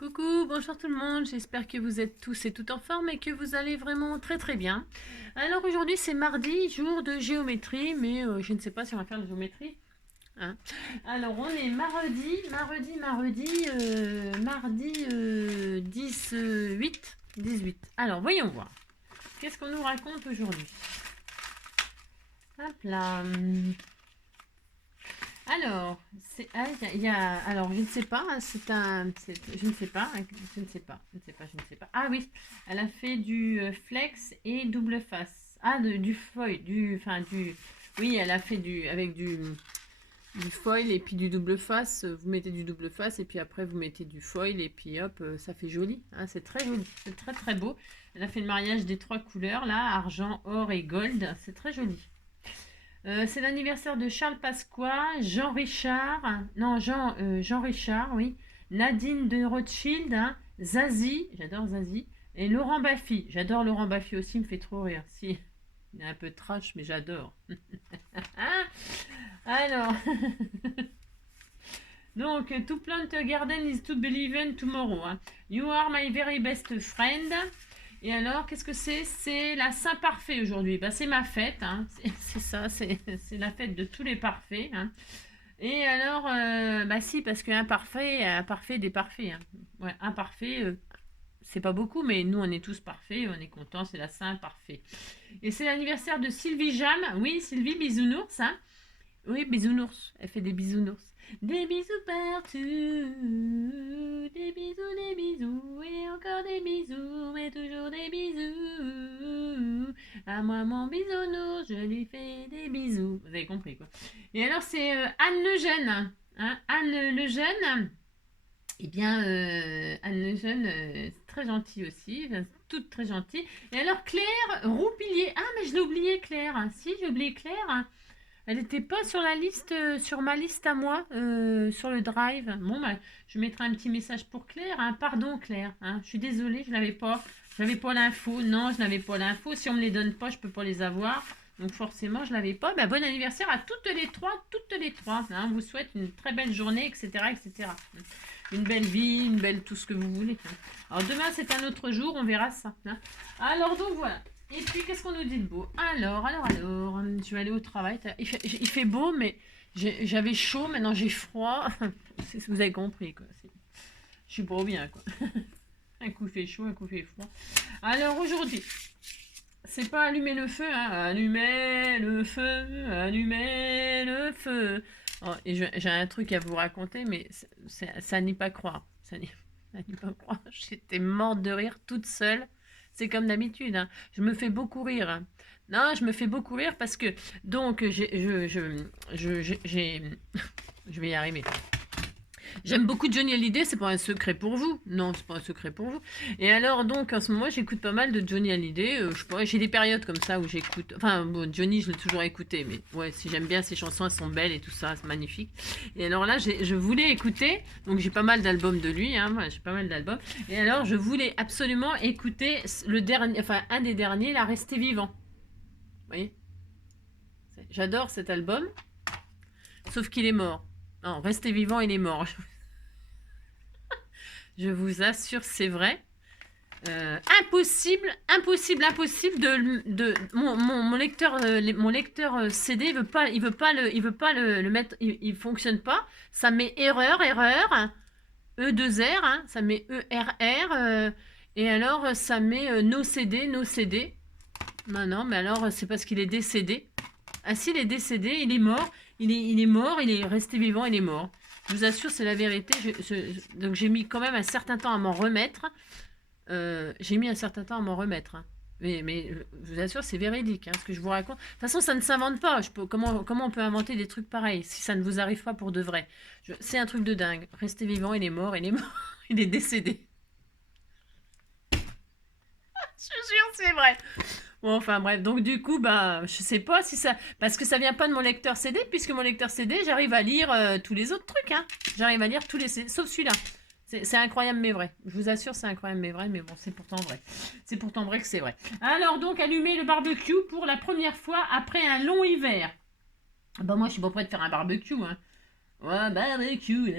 Coucou, bonjour tout le monde, j'espère que vous êtes tous et toutes en forme et que vous allez vraiment très très bien. Alors aujourd'hui c'est mardi, jour de géométrie, mais je ne sais pas si on va faire de géométrie, hein. Alors on est mardi 18. Alors voyons voir, qu'est-ce qu'on nous raconte aujourd'hui. Hop là. Alors, alors je ne sais pas, je ne sais pas, je ne sais pas, je ne sais pas, je ne sais pas. Ah oui, elle a fait du flex et double face. Ah, du foil, oui, elle a fait du foil et puis du double face. Vous mettez du double face et puis après vous mettez du foil et puis hop, ça fait joli. Hein, c'est très joli, c'est très très beau. Elle a fait le mariage des trois couleurs là, argent, or et gold. C'est très joli. C'est l'anniversaire de Charles Pasqua, Jean Richard, non Jean Richard, oui, Nadine de Rothschild, hein, Zazie, j'adore Zazie, et Laurent Baffy, j'adore Laurent Baffy aussi, il me fait trop rire. Si, il est un peu trash, mais j'adore. Alors, donc, to plant a garden is to believe in tomorrow. Hein. You are my very best friend. Et alors, qu'est-ce que c'est? C'est la Saint-Parfait aujourd'hui. Bah, c'est ma fête, hein. C'est ça, c'est la fête de tous les parfaits. Hein. Et alors, bah si, parce qu'un parfait des parfaits. Hein. Ouais, un parfait, c'est pas beaucoup, mais nous, on est tous parfaits, on est contents, c'est la Saint-Parfait. Et c'est l'anniversaire de Sylvie Jam. Oui, Sylvie Bisounours, hein. Oui, bisounours, elle fait des bisounours. Des bisous partout, des bisous, et encore des bisous, et toujours des bisous. À moi, mon bisounours, je lui fais des bisous. Vous avez compris, quoi. Et alors, c'est Anne Lejeune. Hein, Anne Lejeune, eh bien, Anne Lejeune, c'est très gentille aussi, enfin, toute très gentille. Et alors, Claire Roupillier. Ah, mais je l'ai oublié, Claire. Si, j'ai oublié Claire. Elle n'était pas sur la liste, sur ma liste à moi, sur le drive. Bon, bah, je mettrai un petit message pour Claire. Hein. Pardon, Claire. Hein. Je suis désolée, je n'avais pas. J'avais pas l'info. Non, je n'avais pas l'info. Si on me les donne pas, je peux pas les avoir. Donc forcément, je l'avais pas. Bah, bon anniversaire à toutes les trois, toutes les trois. Hein. On vous souhaite une très belle journée, etc., etc. Une belle vie, une belle tout ce que vous voulez. Hein. Alors demain, c'est un autre jour, on verra ça. Hein. Alors donc voilà. Et puis, qu'est-ce qu'on nous dit de beau? Alors, je vais aller au travail. Il fait beau, mais j'avais chaud, maintenant j'ai froid. Vous avez compris, quoi. Je suis pas bien, quoi. Un coup il fait chaud, un coup il fait froid. Alors, aujourd'hui, c'est pas allumer le feu, hein. Allumer le feu, allumer le feu. Oh, et j'ai un truc à vous raconter, mais ça n'y pas croire. Ça n'y pas croire. J'étais morte de rire toute seule. C'est comme d'habitude, hein. Je me fais beaucoup rire. Hein. Non, je me fais beaucoup rire parce que donc je vais y arriver. J'aime beaucoup Johnny Hallyday, c'est pas un secret pour vous. Non, c'est pas un secret pour vous. Et alors donc en ce moment j'écoute pas mal de Johnny Hallyday. J'ai des périodes comme ça où j'écoute. Enfin bon, Johnny je l'ai toujours écouté, mais ouais, si j'aime bien ses chansons, elles sont belles et tout ça, c'est magnifique. Et alors là je voulais écouter, donc j'ai pas mal d'albums de lui, hein, voilà, j'ai pas mal d'albums. Et alors je voulais absolument écouter le dernier, enfin un des derniers, La Rester Vivant. Vous voyez, j'adore cet album, sauf qu'il est mort. Non, Rester Vivant, il est mort. Je vous assure, c'est vrai. Impossible de mon lecteur CD il veut pas le mettre, il fonctionne pas. Ça met erreur E2R, hein, ça met ERR et alors ça met no CD. Non, mais alors c'est parce qu'il est décédé. Ah si, il est décédé, il est mort, il est mort, il est resté vivant, il est mort. Je vous assure, c'est la vérité. Donc j'ai mis quand même un certain temps à m'en remettre. J'ai mis un certain temps à m'en remettre. Hein. Mais je vous assure, c'est véridique, hein, ce que je vous raconte. De toute façon, ça ne s'invente pas. Comment on peut inventer des trucs pareils si ça ne vous arrive pas pour de vrai? C'est un truc de dingue. Restez vivant, il est mort, il est décédé. Je suis sûre, c'est vrai. Bon, enfin bref, donc du coup, bah, je sais pas si ça... Parce que ça vient pas de mon lecteur CD, puisque mon lecteur CD, j'arrive à lire tous les autres trucs. Hein. J'arrive à lire tous les CD, sauf celui-là. C'est incroyable mais vrai. Je vous assure, c'est incroyable mais vrai, mais bon, c'est pourtant vrai. C'est pourtant vrai que c'est vrai. Alors donc, allumer le barbecue pour la première fois après un long hiver. Bah moi, je suis pas prête de faire un barbecue. Hein. Ouais, barbecue,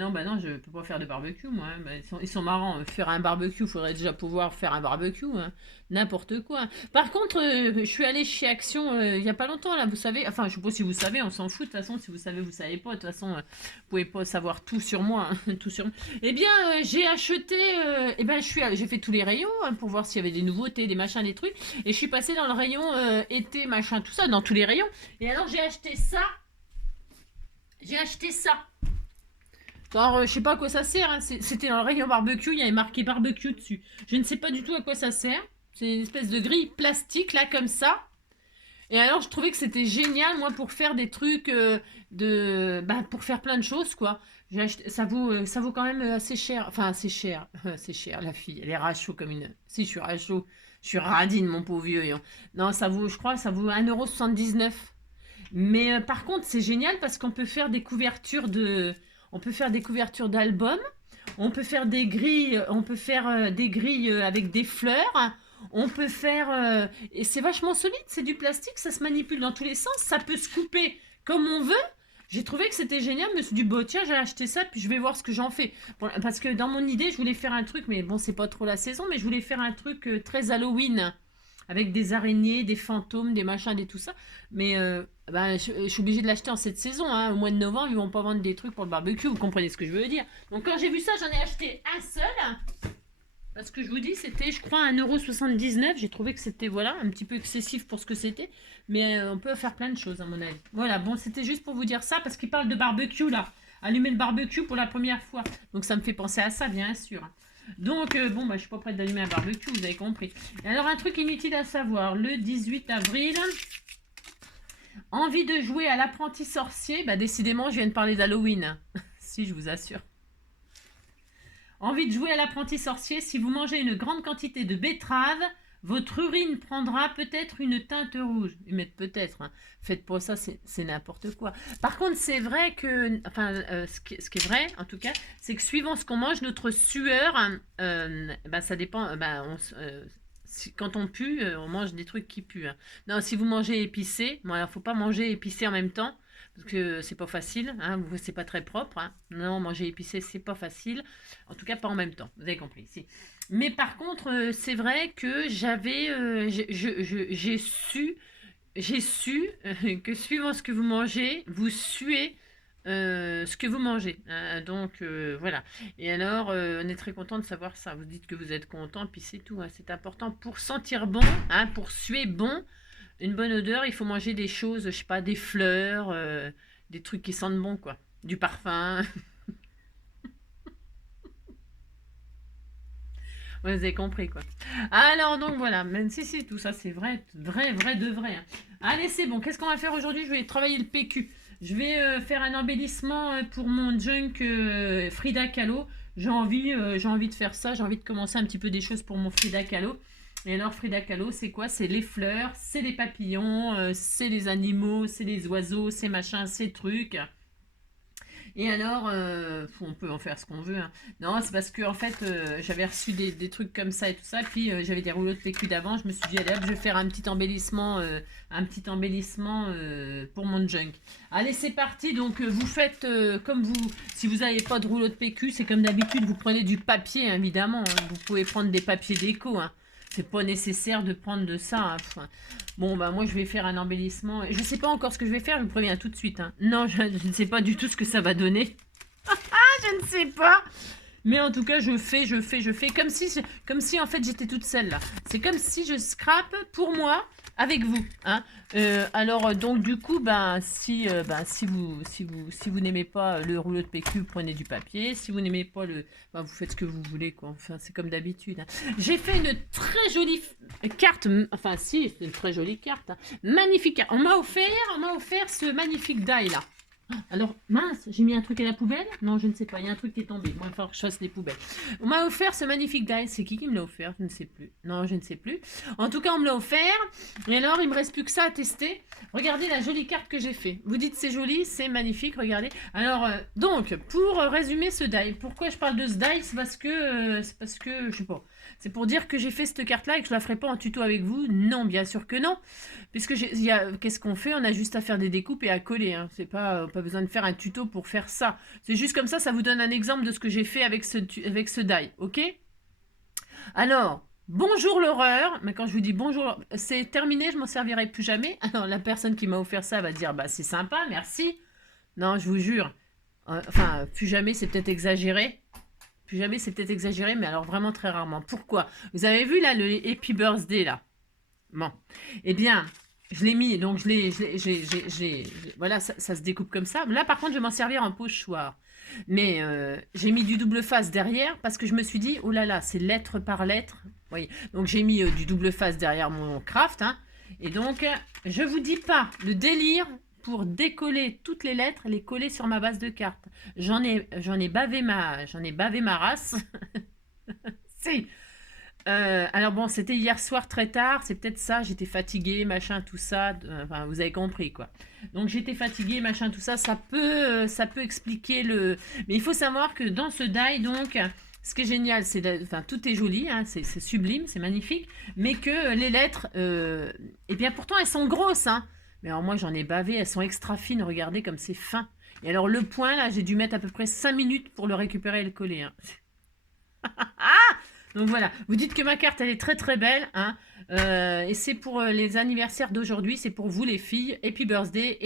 non, bah non, je peux pas faire de barbecue, moi, hein. Bah, ils sont marrants. Faire un barbecue, faudrait déjà pouvoir faire un barbecue, hein. N'importe quoi. Par contre, je suis allée chez Action il y a pas longtemps, là, vous savez. Enfin, je sais pas si vous savez, on s'en fout, de toute façon, si vous savez, vous savez pas. De toute façon, vous pouvez pas savoir tout sur moi, hein, tout sur moi. Eh bien, j'ai acheté, eh ben, j'ai fait tous les rayons, hein, pour voir s'il y avait des nouveautés, des machins, des trucs. Et je suis passée dans le rayon été, machin, tout ça, dans tous les rayons. Et alors, j'ai acheté ça. J'ai acheté ça. Alors, je sais pas à quoi ça sert, hein. C'était dans le rayon barbecue, il y avait marqué barbecue dessus. Je ne sais pas du tout à quoi ça sert. C'est une espèce de grille plastique, là, comme ça. Et alors, je trouvais que c'était génial, moi, pour faire des trucs bah, pour faire plein de choses, quoi. Ça vaut quand même assez cher. Enfin, assez cher. C'est cher, la fille. Elle est rachot comme une. Si, je suis rachot. Je suis radine, mon pauvre vieux. Non, ça vaut, je crois, ça vaut 1,79 €. Mais par contre, c'est génial parce qu'on peut faire des couvertures de. On peut faire des couvertures d'albums. On peut faire des grilles. On peut faire des grilles avec des fleurs. On peut faire. Et c'est vachement solide, c'est du plastique, ça se manipule dans tous les sens. Ça peut se couper comme on veut. J'ai trouvé que c'était génial. Je me suis dit, bon, tiens, j'ai acheté ça, puis je vais voir ce que j'en fais. Bon, parce que dans mon idée, je voulais faire un truc, mais bon, c'est pas trop la saison, mais je voulais faire un truc très Halloween avec des araignées, des fantômes, des machins, des tout ça. Mais ben, je suis obligée de l'acheter en cette saison, hein. Au mois de novembre, ils vont pas vendre des trucs pour le barbecue, vous comprenez ce que je veux dire. Donc quand j'ai vu ça, j'en ai acheté un seul. Parce que je vous dis, c'était, je crois, 1,79 €. J'ai trouvé que c'était, voilà, un petit peu excessif pour ce que c'était. Mais on peut faire plein de choses, à mon avis. Voilà, bon, c'était juste pour vous dire ça, parce qu'il parle de barbecue, là. Allumer le barbecue pour la première fois. Donc ça me fait penser à ça, bien sûr. Donc, bon, bah, je suis pas prête d'allumer un barbecue, vous avez compris. Et alors, un truc inutile à savoir. Le 18 avril, envie de jouer à l'apprenti sorcier. Bah, décidément, je viens de parler d'Halloween. Si, je vous assure. Envie de jouer à l'apprenti sorcier, si vous mangez une grande quantité de betterave, votre urine prendra peut-être une teinte rouge. Mais peut-être, hein. Faites pas ça, c'est n'importe quoi. Par contre, c'est vrai que, enfin, ce qui est vrai, en tout cas, c'est que suivant ce qu'on mange, notre sueur, bah, ça dépend. Bah, quand on pue, on mange des trucs qui puent, hein. Non, si vous mangez épicé, bon, alors faut pas manger épicé en même temps. Parce que c'est pas facile, hein, c'est pas très propre, hein. Non, manger épicé, c'est pas facile. En tout cas, pas en même temps. Vous avez compris. Si. Mais par contre, c'est vrai que j'ai su que suivant ce que vous mangez, vous suez ce que vous mangez. Donc voilà. Et alors, on est très content de savoir ça. Vous dites que vous êtes content, puis c'est tout, hein. C'est important pour sentir bon, hein, pour suer bon. Une bonne odeur, il faut manger des choses, je sais pas, des fleurs, des trucs qui sentent bon, quoi. Du parfum. Ouais, vous avez compris, quoi. Alors, donc voilà, même si, tout ça, c'est vrai, vrai de vrai, hein. Allez, c'est bon. Qu'est-ce qu'on va faire aujourd'hui? Je vais travailler le PQ. Je vais faire un embellissement pour mon junk Frida Kahlo. J'ai envie de faire ça. J'ai envie de commencer un petit peu des choses pour mon Frida Kahlo. Et alors, Frida Kahlo, c'est quoi? C'est les fleurs, c'est les papillons, c'est les animaux, c'est les oiseaux, c'est machin, c'est trucs. Et alors, on peut en faire ce qu'on veut, hein. Non, c'est parce que en fait, j'avais reçu des trucs comme ça et tout ça. Puis j'avais des rouleaux de PQ d'avant. Je me suis dit, allez hop, je vais faire un petit embellissement pour mon junk. Allez, c'est parti. Donc, vous faites comme vous. Si vous n'avez pas de rouleau de PQ, c'est comme d'habitude, vous prenez du papier, hein, évidemment, hein. Vous pouvez prendre des papiers déco, hein. C'est pas nécessaire de prendre de ça, hein. Enfin, bon, bah moi je vais faire un embellissement. Je sais pas encore ce que je vais faire, je vous préviens tout de suite, hein. Non, je ne sais pas du tout ce que ça va donner. Je ne sais pas. Mais en tout cas, je fais. Comme si en fait j'étais toute seule là. C'est comme si je scrape pour moi avec vous, hein. Alors donc du coup, si vous n'aimez pas le rouleau de PQ, vous prenez du papier. Si vous n'aimez pas vous faites ce que vous voulez, quoi. Enfin, c'est comme d'habitude, hein. J'ai fait une très jolie carte. Enfin, si, c'est une très jolie carte, hein. Magnifique. On m'a offert ce magnifique die là. Alors, mince, j'ai mis un truc à la poubelle? Non, je ne sais pas, il y a un truc qui est tombé. Moi, il va falloir que je fasse les poubelles. On m'a offert ce magnifique die. C'est qui me l'a offert? Je ne sais plus. Non, je ne sais plus. En tout cas, on me l'a offert. Et alors, il me reste plus que ça à tester. Regardez la jolie carte que j'ai fait. Vous dites c'est joli, c'est magnifique, regardez. Alors, donc, pour résumer ce die, pourquoi je parle de ce die? C'est parce que, je sais pas. C'est pour dire que j'ai fait cette carte-là et que je la ferai pas en tuto avec vous? Non, bien sûr que non. Puisque qu'est-ce qu'on fait? On a juste à faire des découpes et à coller, hein. C'est pas pas besoin de faire un tuto pour faire ça. C'est juste comme ça vous donne un exemple de ce que j'ai fait avec ce die, ok? Alors, bonjour l'horreur. Mais quand je vous dis bonjour, c'est terminé, je m'en servirai plus jamais. Alors, la personne qui m'a offert ça va dire, bah c'est sympa, merci. Non, je vous jure. Enfin, plus jamais, c'est peut-être exagéré. Plus jamais, c'est peut-être exagéré, mais alors vraiment très rarement. Pourquoi? Vous avez vu là, le Happy Birthday là? Bon. Eh bien, je l'ai mis, donc voilà, ça se découpe comme ça. Là, par contre, je vais m'en servir en pochoir. Mais j'ai mis du double face derrière parce que je me suis dit, oh là là, c'est lettre par lettre. Oui. Donc, j'ai mis du double face derrière mon craft. Hein. Et donc, je vous dis pas le délire pour décoller toutes les lettres, les coller sur ma base de cartes. J'en ai bavé ma race. Si. Alors bon, c'était hier soir très tard, c'est peut-être ça, j'étais fatiguée, machin, tout ça, enfin, vous avez compris, quoi. Donc, j'étais fatiguée, machin, tout ça, ça peut expliquer le... Mais il faut savoir que dans ce die, donc, ce qui est génial, c'est... Enfin, tout est joli, hein, c'est sublime, c'est magnifique, mais que les lettres, eh bien, pourtant, elles sont grosses, hein. Mais alors, moi, j'en ai bavé, elles sont extra fines, regardez comme c'est fin. Et alors, le point, là, j'ai dû mettre à peu près 5 minutes pour le récupérer et le coller, hein. Donc voilà, vous dites que ma carte elle est très très belle, hein, et c'est pour les anniversaires d'aujourd'hui, c'est pour vous les filles, Happy Birthday,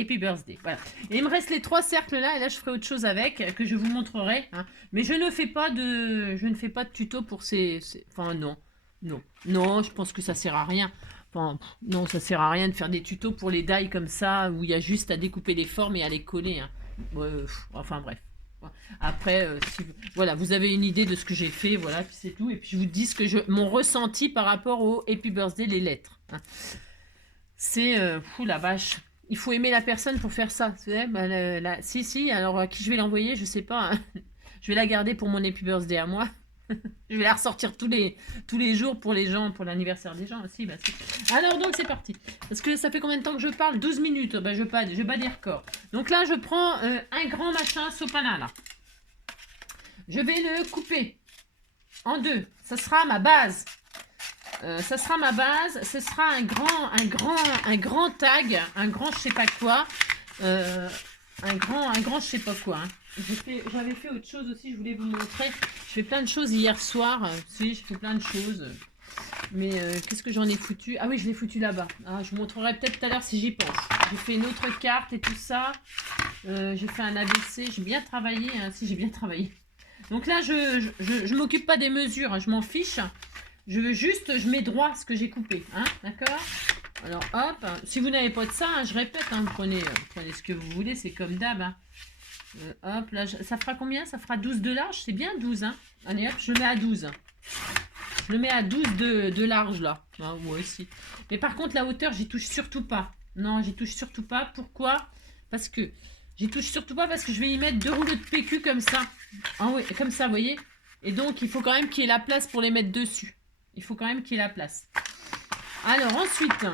voilà. Et il me reste les 3 cercles là, et là je ferai autre chose avec, que je vous montrerai, hein, mais je ne fais pas de tuto pour enfin non, je pense que ça sert à rien. Enfin, non, ça sert à rien de faire des tutos pour les die comme ça, où il y a juste à découper les formes et à les coller, hein. Enfin bref. Après, voilà, vous avez une idée de ce que j'ai fait, voilà, puis c'est tout. Et puis je vous dis mon ressenti par rapport au Happy Birthday, les lettres. Hein. C'est, la vache, il faut aimer la personne pour faire ça. Bah, si, alors à qui je vais l'envoyer, je sais pas. Hein. Je vais la garder pour mon Happy Birthday à moi. Je vais la ressortir tous les jours pour les gens, pour l'anniversaire des gens aussi. Bah, alors donc c'est parti. Parce que ça fait combien de temps que je parle? 12 minutes. Bah, je bats des records. Donc là je prends un grand machin sopalin là. Je vais le couper en deux. Ça sera ma base. Ce sera un grand tag, un grand je sais pas quoi. Un grand je sais pas quoi. Hein. J'avais fait autre chose aussi, je voulais vous montrer. Je fais plein de choses hier soir. Si, je fais plein de choses. Mais qu'est-ce que j'en ai foutu? Ah oui, je l'ai foutu là-bas. Ah, je vous montrerai peut-être tout à l'heure si j'y pense. J'ai fait une autre carte et tout ça. J'ai fait un ABC. J'ai bien travaillé. Hein. Si, j'ai bien travaillé. Donc là, je m'occupe pas des mesures. Hein. Je m'en fiche. Je veux juste, je mets droit ce que j'ai coupé. Hein, d'accord? Alors, hop. Si vous n'avez pas de ça, hein, je répète. Hein, prenez ce que vous voulez. C'est comme d'hab. Hein. Hop, là, ça fera combien? Ça fera 12 de large, c'est bien 12, hein. Allez, hop, je le mets à 12. Je le mets à 12 de large, là. Ah, moi aussi. Mais par contre, la hauteur, j'y touche surtout pas. Non, j'y touche surtout pas. Pourquoi? Parce que j'y touche surtout pas parce que je vais y mettre 2 rouleaux de PQ comme ça. Ah oui, comme ça, vous voyez? Et donc, il faut quand même qu'il y ait la place pour les mettre dessus. Il faut quand même qu'il y ait la place. Alors, ensuite...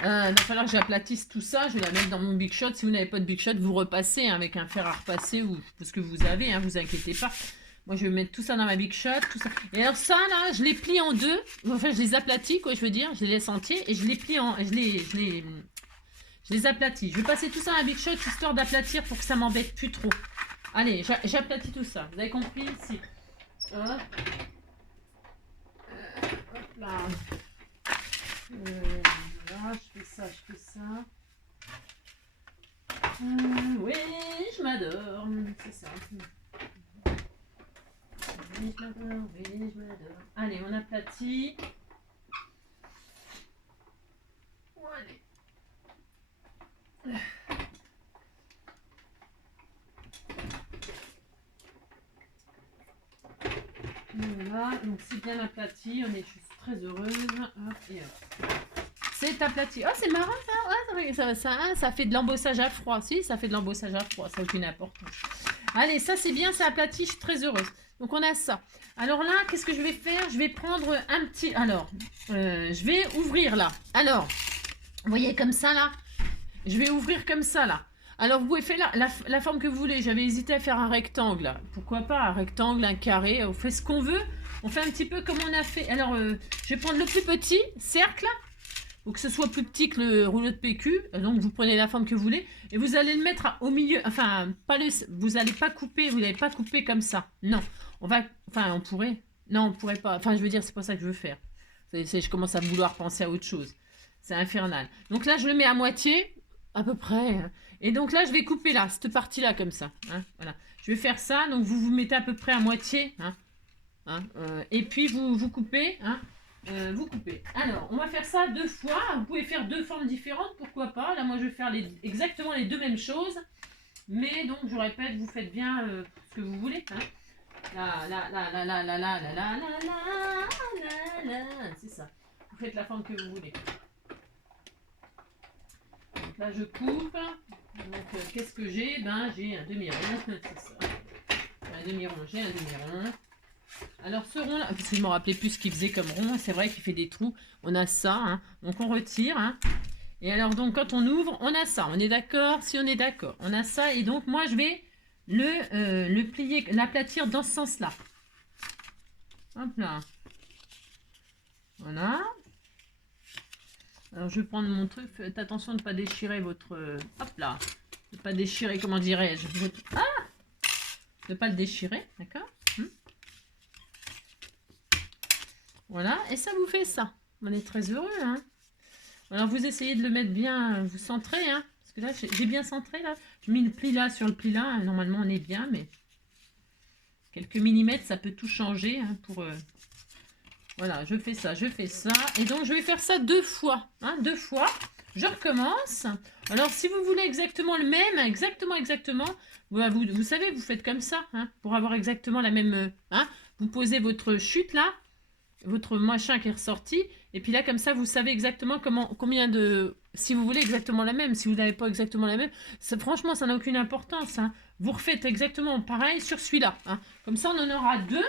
il va falloir que j'aplatisse tout ça. Je vais la mettre dans mon Big Shot. Si vous n'avez pas de Big Shot, vous repassez hein, avec un fer à repasser ou ce que vous avez. Hein, vous inquiétez pas. Moi, je vais mettre tout ça dans ma Big Shot. Tout ça. Et alors ça, là, je les plie en deux. Enfin, je les aplatis, quoi, je veux dire. Je les laisse entiers et je les plie en... Je les aplatis. Je vais passer tout ça dans ma Big Shot histoire d'aplatir pour que ça m'embête plus trop. Allez, j'aplatis tout ça. Vous avez compris? Si. Hop. Hop là. Voilà, je fais ça. Oui, je m'adore. C'est ça. Oui, je m'adore. Allez, on aplatit. Allez. Voilà, donc c'est bien aplati. Je suis très heureuse. Hop, et hop. C'est aplati. Oh, c'est marrant ça. Ouais, ça fait de l'embossage à froid. Si, ça fait de l'embossage à froid. Ça n'a aucune importance. Allez, ça c'est bien, c'est aplati. Je suis très heureuse. Donc on a ça. Alors là, qu'est-ce que je vais faire? Je vais prendre un petit... Alors, je vais ouvrir là. Alors, vous voyez comme ça là? Je vais ouvrir comme ça là. Alors vous pouvez faire la forme que vous voulez. J'avais hésité à faire un rectangle. Pourquoi pas un rectangle, un carré. On fait ce qu'on veut. On fait un petit peu comme on a fait. Alors, je vais prendre le plus petit cercle. faut que ce soit plus petit que le rouleau de PQ. Donc vous prenez la forme que vous voulez et vous allez le mettre au milieu. Enfin, pas le, vous n'allez pas couper, vous n'allez pas couper comme ça. Non, on pourrait. Non, on pourrait pas. Enfin, je veux dire, c'est pas ça que je veux faire. Je commence à vouloir penser à autre chose. C'est infernal. Donc là, je le mets à moitié, à peu près. Et donc là, je vais couper là, cette partie-là, comme ça. Hein, voilà. Je vais faire ça. Donc vous vous mettez à peu près à moitié. Et puis vous coupez. Vous coupez. Alors, on va faire ça 2 fois. Vous pouvez faire 2 formes différentes, pourquoi pas. Là, moi, je vais faire exactement les 2 mêmes choses. Mais donc, je répète, vous faites bien ce que vous voulez. C'est ça. Vous faites la forme que vous voulez. Donc là, je coupe. Donc, qu'est-ce que j'ai? Ben, j'ai un demi-rond. C'est ça. Un demi-rond, j'ai un demi-rond. Alors ce rond là, parce que je me rappelais plus ce qu'il faisait comme rond, c'est vrai qu'il fait des trous, on a ça, donc on retire, et alors donc quand on ouvre, on a ça, on est d'accord? Si on est d'accord, on a ça, et donc moi je vais le plier, l'aplatir dans ce sens-là. Hop là. Voilà. Alors je vais prendre mon truc, faites attention de ne pas déchirer votre... hop là. De ne pas déchirer, comment dirais-je, votre... de ne pas le déchirer, d'accord? Voilà, et ça vous fait ça. On est très heureux, Alors vous essayez de le mettre bien, vous centrez, parce que là, j'ai bien centré, là. J'ai mis le pli là sur le pli là, normalement on est bien, mais quelques millimètres, ça peut tout changer, pour... Voilà, je fais ça, et donc je vais faire ça 2 fois, 2 fois. Je recommence. Alors si vous voulez exactement le même, exactement, vous savez, vous faites comme ça, pour avoir exactement la même... vous posez votre chute là, votre machin qui est ressorti, et puis là comme ça vous savez exactement combien de, si vous voulez exactement la même, si vous n'avez pas exactement la même, franchement ça n'a aucune importance, vous refaites exactement pareil sur celui-là, comme ça on en aura 2.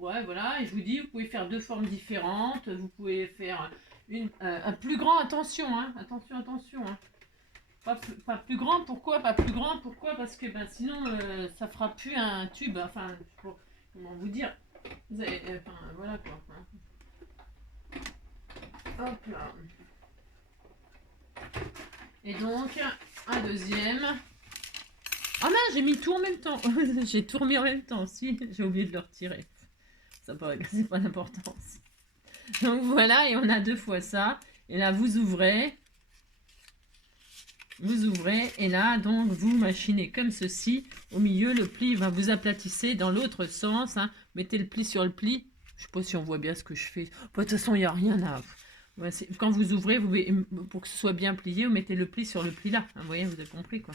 Ouais, voilà, et je vous dis, vous pouvez faire 2 formes différentes, vous pouvez faire un plus grand, attention, attention, pas plus grand, pourquoi pas plus grand, pourquoi, parce que sinon ça fera plus un tube, enfin, comment vous dire, vous avez, voilà quoi. Hop là. Et donc, un deuxième. Ah mince, j'ai mis tout en même temps. J'ai tout remis en même temps. Si, j'ai oublié de le retirer. Ça paraît que c'est pas d'importance. Donc voilà, et on a 2 fois ça. Et là, vous ouvrez. Et là, donc, vous machinez comme ceci. Au milieu, le pli, vous aplatissez dans l'autre sens. Mettez le pli sur le pli. Je sais pas si on voit bien ce que je fais. De toute façon, il n'y a rien à... Ouais, quand vous ouvrez, pour que ce soit bien plié, vous mettez le pli sur le pli là. Vous voyez, vous avez compris quoi.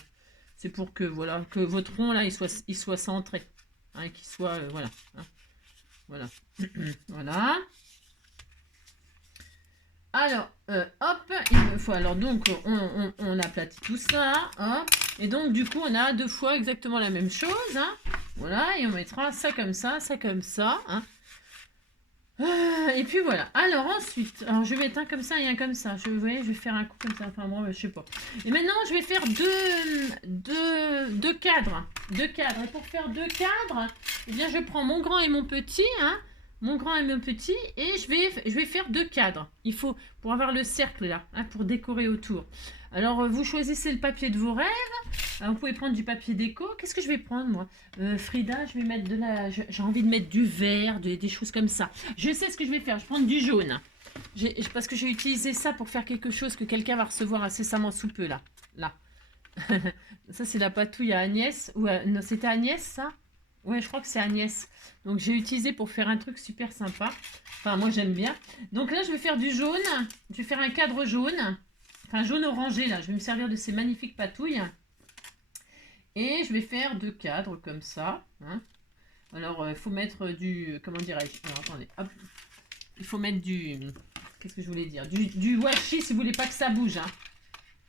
C'est pour que, voilà, que votre rond là, il soit centré. Qu'il soit, voilà. Voilà. Voilà. Alors, hop, il me faut, alors donc, on aplatit tout ça, et donc, du coup, on a 2 fois exactement la même chose, voilà, et on mettra ça comme ça, et puis voilà. Alors ensuite, alors je vais mettre un comme ça et un comme ça. Je vais faire un coup comme ça. Enfin moi, je sais pas. Et maintenant, je vais faire deux cadres. 2 cadres. Et pour faire 2 cadres, eh bien, je prends mon grand et mon petit, mon grand et mon petit, et je vais faire 2 cadres. Il faut pour avoir le cercle là, pour décorer autour. Alors vous choisissez le papier de vos rêves. Alors, vous pouvez prendre du papier déco. Qu'est-ce que je vais prendre moi? Frida, je vais mettre j'ai envie de mettre du vert, des choses comme ça. Je sais ce que je vais faire. Je vais prendre du jaune. Parce que j'ai utilisé ça pour faire quelque chose que quelqu'un va recevoir incessamment sous peu là. Ça c'est la patouille à Agnès. Non, c'était Agnès ça? Ouais, je crois que c'est Agnès. Donc j'ai utilisé pour faire un truc super sympa. Enfin moi j'aime bien. Donc là je vais faire du jaune. Je vais faire un cadre jaune. Enfin jaune orangé là. Je vais me servir de ces magnifiques patouilles. Et je vais faire 2 cadres comme ça. Alors, il faut mettre du... Comment dirais-je? Alors, attendez. Hop. Il faut mettre du... Qu'est-ce que je voulais dire? Du washi si vous voulez pas que ça bouge.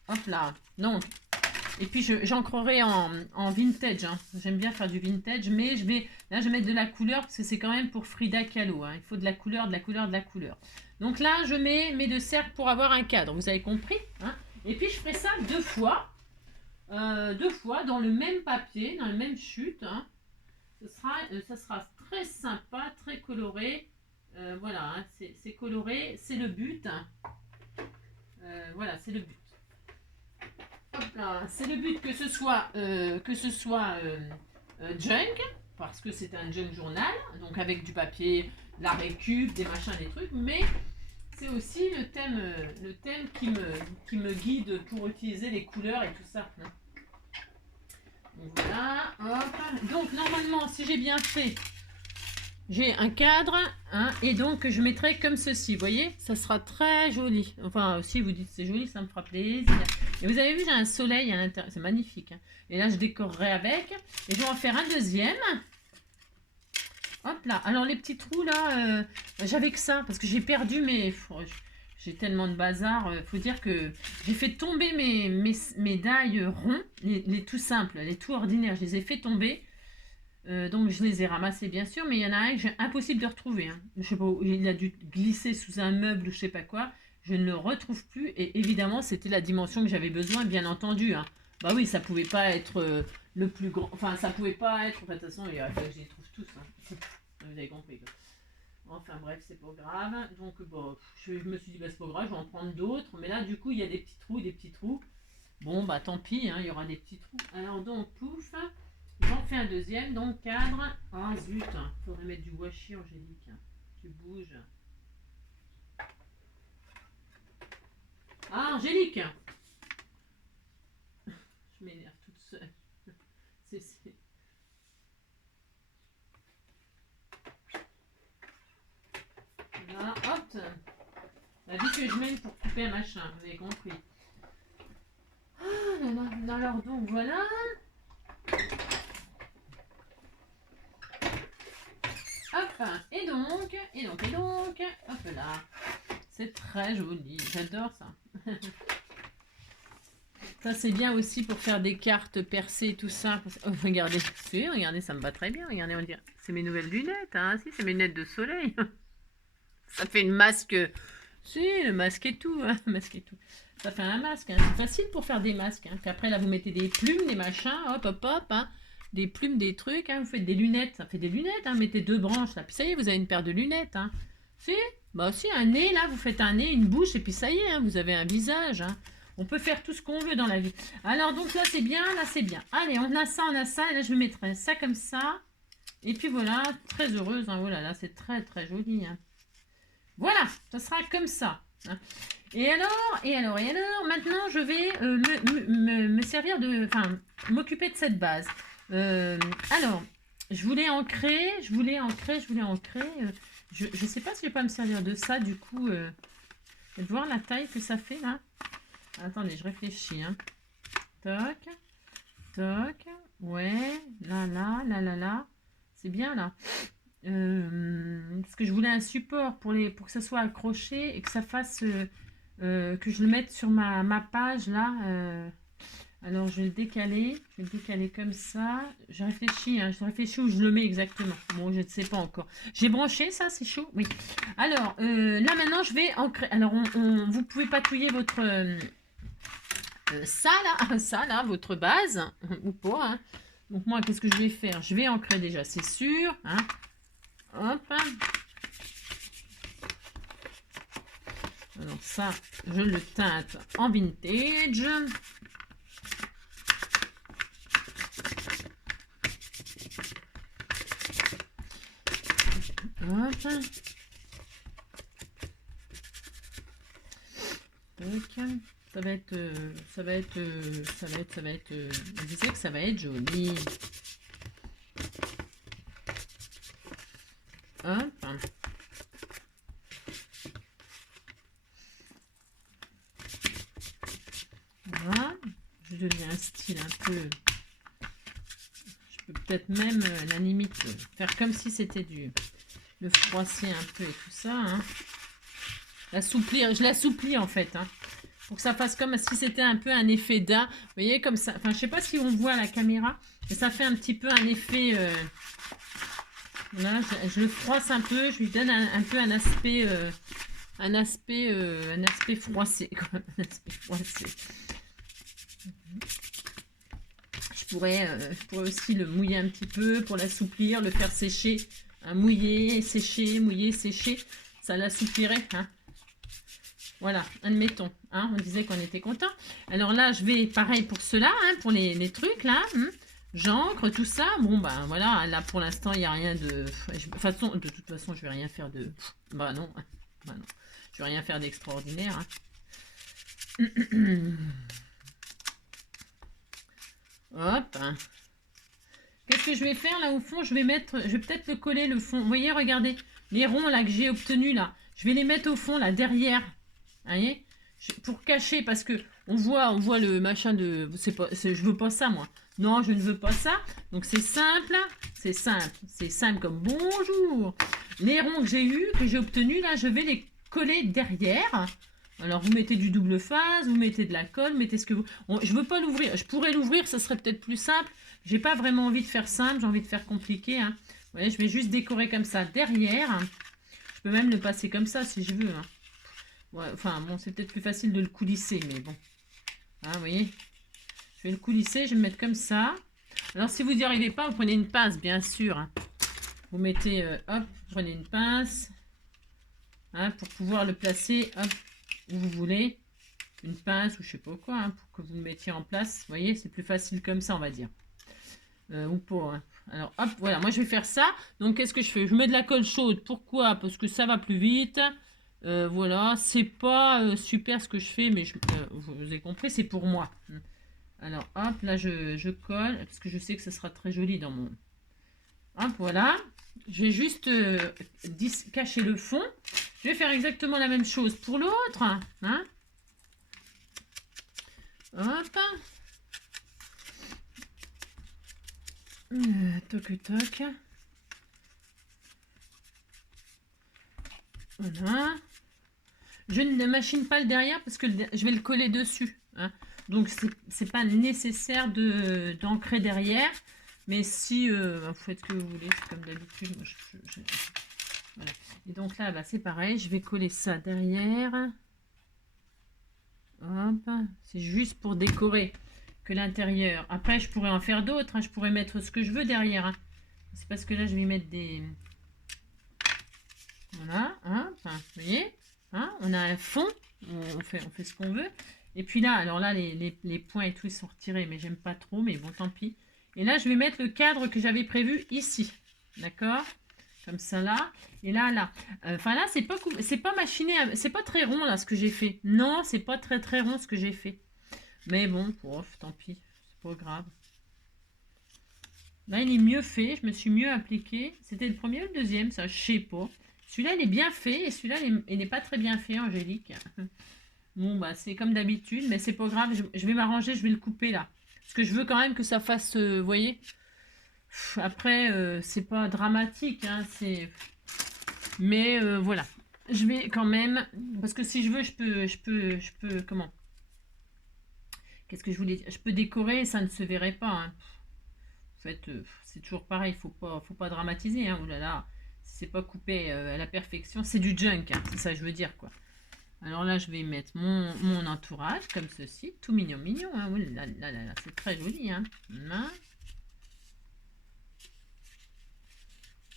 Hop là. Non. Et puis, j'ancrerai en vintage. J'aime bien faire du vintage. Mais là, je vais mettre de la couleur parce que c'est quand même pour Frida Kahlo. Il faut de la couleur, de la couleur, de la couleur. Donc là, je mets mes 2 cercles pour avoir un cadre. Vous avez compris? Et puis, je ferai ça 2 fois. 2 fois dans le même papier, dans la même chute. Ça sera très sympa, très coloré. Voilà, hein, c'est coloré, c'est le but. Voilà, c'est le but. Hop là, c'est le but que ce soit, junk, parce que c'est un junk journal, donc avec du papier, la récup, des machins, des trucs, mais c'est aussi le thème qui me guide pour utiliser les couleurs et tout ça. Donc voilà, hop. Donc normalement, si j'ai bien fait, j'ai un cadre, hein, et donc je mettrai comme ceci, vous voyez, ça sera très joli. Enfin, si vous dites c'est joli, ça me fera plaisir. Et vous avez vu, j'ai un soleil à l'intérieur, c'est magnifique. Hein. Et là, je décorerai avec, et je vais en faire un deuxième. Hop là, alors les petits trous là, j'avais que ça, parce que j'ai perdu mes... J'ai tellement de bazar, faut dire que j'ai fait tomber mes die ronds, les tout simples, les tout ordinaires, je les ai fait tomber. Donc je les ai ramassés bien sûr, mais il y en a un que j'ai impossible de retrouver. Hein. Je sais pas, il a dû glisser sous un meuble ou je sais pas quoi. Je ne le retrouve plus et évidemment c'était la dimension que j'avais besoin, bien entendu. Hein. Bah oui, ça pouvait pas être le plus grand. Enfin, ça pouvait pas être. Enfin, de toute façon, il aurait fallu que je les trouve tous. Hein. Vous avez compris. Quoi. Enfin bref, c'est pas grave. Donc bon, je me suis dit bah c'est pas grave, je vais en prendre d'autres. Mais là du coup il y a des petits trous, des petits trous. Bon bah tant pis, hein, il y aura des petits trous. Alors donc pouf. J'en fais un deuxième, donc cadre. Ah zut, il faudrait mettre du washi, Angélique. Tu bouges. Ah, Angélique. Je m'énerve toute seule. C'est... Là, hop. La vie que je mène pour couper un machin, vous avez compris. Ah là là, alors donc voilà. Hop, et donc, hop là. C'est très joli, j'adore ça. Ça c'est bien aussi pour faire des cartes percées, tout ça. Oh, regardez, regardez, ça me va très bien. Regardez, on dirait, c'est mes nouvelles lunettes, hein. Si, c'est mes lunettes de soleil. Ça fait une masque. Si, le masque et tout, hein. Masque et tout. Ça fait un masque, hein. C'est facile pour faire des masques. Hein. Puis après là, vous mettez des plumes, des machins, hop, hop, hop, hein. Des plumes, des trucs, hein. Vous faites des lunettes, ça fait des lunettes, hein. Mettez deux branches là, puis ça y est, vous avez une paire de lunettes, hein. Si, bah aussi un nez là, vous faites un nez, une bouche, et puis ça y est, hein, vous avez un visage, hein. On peut faire tout ce qu'on veut dans la vie. Alors donc là c'est bien, là c'est bien. Allez, on a ça, et là je vais mettre ça comme ça. Et puis voilà, très heureuse, hein. Oh là là, c'est très très joli, hein. Voilà, ça sera comme ça. Hein. Et alors, maintenant je vais me servir de, enfin, m'occuper de cette base. Alors, je voulais ancrer. Je ne sais pas si je vais pas me servir de ça, du coup, vous voir la taille que ça fait là. Attendez, je réfléchis. Hein. Toc, toc, ouais, là. C'est bien là. Parce que je voulais un support pour que ça soit accroché et que ça fasse que je le mette sur ma page là. Alors je vais le décaler. Comme ça. Je réfléchis où je le mets exactement. Bon, je ne sais pas encore. J'ai branché ça, c'est chaud. Oui. Alors là maintenant je vais ancrer. Alors vous pouvez patouiller votre ça là, votre base ou pas. Hein. Donc moi qu'est-ce que je vais faire? Je vais ancrer déjà, c'est sûr. Hein. Hop. Alors ça, je le teinte en vintage. Hop. Ça va être, je disais que ça va être joli. Hop. Voilà. Je deviens un style un peu... Je peux peut-être même, à la limite, faire comme si c'était le froisser un peu et tout ça. Hein. L'assouplir. Je l'assouplis en fait. Hein. Pour que ça fasse comme si c'était un peu un effet d'un. Vous voyez, comme ça. Enfin, je sais pas si on voit à la caméra. Mais ça fait un petit peu un effet... Là, je le froisse un peu. Je lui donne un peu un aspect... un aspect froissé. Quoi. Un aspect froissé. Je pourrais aussi le mouiller un petit peu pour l'assouplir, le faire sécher Hein, mouiller, sécher, mouiller, sécher, ça l'assoupirait. Hein. Voilà, admettons. Hein, on disait qu'on était content. Alors là, je vais, pareil pour cela, hein, pour les trucs là. J'encre, tout ça. Bon, ben voilà, là pour l'instant, il n'y a rien de... De toute façon, je vais rien faire de... Bah non, bah non. Je vais rien faire d'extraordinaire. Hein. Hop. Qu'est-ce que je vais faire là au fond? Je vais peut-être le coller le fond. Vous voyez, regardez, les ronds là que j'ai obtenus là. Je vais les mettre au fond là, derrière. Vous voyez? Pour cacher, parce que on voit le machin de... je veux pas ça moi. Non, je ne veux pas ça. Donc c'est simple. C'est simple. C'est simple comme bonjour. Les ronds que j'ai eu, que j'ai obtenus là, je vais les coller derrière. Alors vous mettez du double face, vous mettez de la colle, mettez ce que vous... je veux pas l'ouvrir. Je pourrais l'ouvrir, ça serait peut-être plus simple. J'ai pas vraiment envie de faire simple, j'ai envie de faire compliqué. Hein. Vous voyez, je vais juste décorer comme ça derrière. Je peux même le passer comme ça si je veux. Hein. Ouais, enfin, bon, c'est peut-être plus facile de le coulisser, mais bon. Hein, vous voyez, je vais le coulisser, je vais le mettre comme ça. Alors, si vous n'y arrivez pas, vous prenez une pince, bien sûr. Hein. Vous mettez, hop, vous prenez une pince. Hein, pour pouvoir le placer, hop, où vous voulez. Une pince ou je sais pas quoi, hein, pour que vous le mettiez en place. Vous voyez, c'est plus facile comme ça, on va dire. Ou pas. Hein. Alors, hop, voilà, moi je vais faire ça. Donc, qu'est-ce que je fais? Je mets de la colle chaude. Pourquoi? Parce que ça va plus vite. Voilà, c'est pas super ce que je fais, mais vous avez compris, c'est pour moi. Alors, hop, là je colle, parce que je sais que ça sera très joli dans mon... Hop, voilà. Je vais juste cacher le fond. Je vais faire exactement la même chose pour l'autre. Hein. Hop. Toc toc. Voilà. Je ne machine pas le derrière parce que je vais le coller dessus. Hein. Donc c'est pas nécessaire d'ancrer derrière. Mais si vous faites ce que vous voulez, c'est comme d'habitude. Voilà. Et donc là, bah, c'est pareil. Je vais coller ça derrière. Hop. C'est juste pour décorer que l'intérieur. Après, je pourrais en faire d'autres. Hein. Je pourrais mettre ce que je veux derrière. Hein. C'est parce que là, je vais mettre des... Voilà. Hein. Enfin, vous voyez, hein, on a un fond. On fait ce qu'on veut. Et puis là, alors là, les points et tout, ils sont retirés. Mais j'aime pas trop. Mais bon, tant pis. Et là, je vais mettre le cadre que j'avais prévu ici. D'accord? Comme ça, là. Et là, là. Enfin, là, c'est pas machiné. C'est pas très rond, là, ce que j'ai fait. Non, c'est pas très, très rond, ce que j'ai fait. Mais bon, tant pis. C'est pas grave. Là, il est mieux fait. Je me suis mieux appliquée. C'était le premier ou le deuxième, ça? Je sais pas. Celui-là, il est bien fait. Et celui-là, il n'est pas très bien fait, Angélique. Bon, bah, c'est comme d'habitude. Mais c'est pas grave. Je vais m'arranger. Je vais le couper, là. Parce que je veux quand même que ça fasse, vous voyez. Après, c'est pas dramatique, hein, mais voilà. Je vais quand même, parce que si je veux, je peux, comment? Qu'est-ce que je voulais dire? Je peux décorer et ça ne se verrait pas. Hein. En fait, c'est toujours pareil, faut pas dramatiser. Hein. Oh là là, c'est pas coupé à la perfection, c'est du junk, hein, c'est ça que je veux dire, quoi. Alors là, je vais mettre mon entourage comme ceci, tout mignon, mignon. Hein. Oh là là là là, c'est très joli. Hein. Là.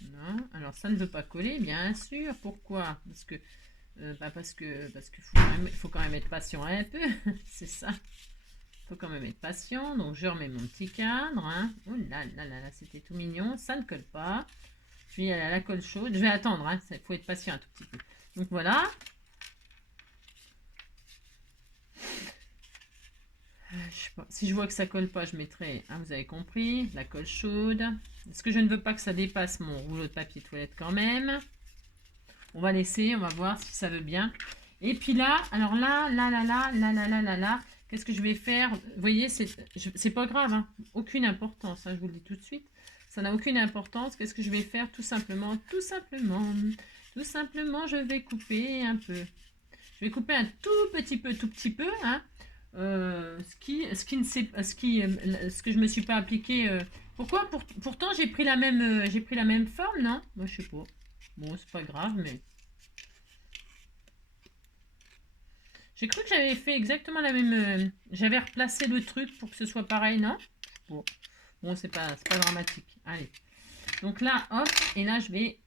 Non. Alors ça ne veut pas coller, bien sûr. Pourquoi? Parce que faut quand même être patient un peu. C'est ça. Faut quand même être patient. Donc je remets mon petit cadre. Hein. Oh là là là là, c'était tout mignon. Ça ne colle pas. Je vais aller à la colle chaude. Je vais attendre. Hein. Il faut être patient un tout petit peu. Donc voilà. Je sais pas. Si je vois que ça colle pas, je mettrai, hein, vous avez compris, la colle chaude. Est-ce que je ne veux pas que ça dépasse mon rouleau de papier toilette quand même? On va laisser, on va voir si ça veut bien. Et puis là, alors là, qu'est-ce que je vais faire? Vous voyez, c'est pas grave, hein, aucune importance, hein, je vous le dis tout de suite. Ça n'a aucune importance. Qu'est-ce que je vais faire? Tout simplement, je vais couper un peu. Je vais couper un tout petit peu, hein. Ce que je me suis pas appliqué. Pourquoi? Pourtant j'ai pris la même forme, non? Moi je sais pas. Bon, c'est pas grave, mais j'ai cru que j'avais fait exactement la même. J'avais replacé le truc pour que ce soit pareil, non? Bon, c'est pas dramatique. Allez. Donc là, hop, et là, je vais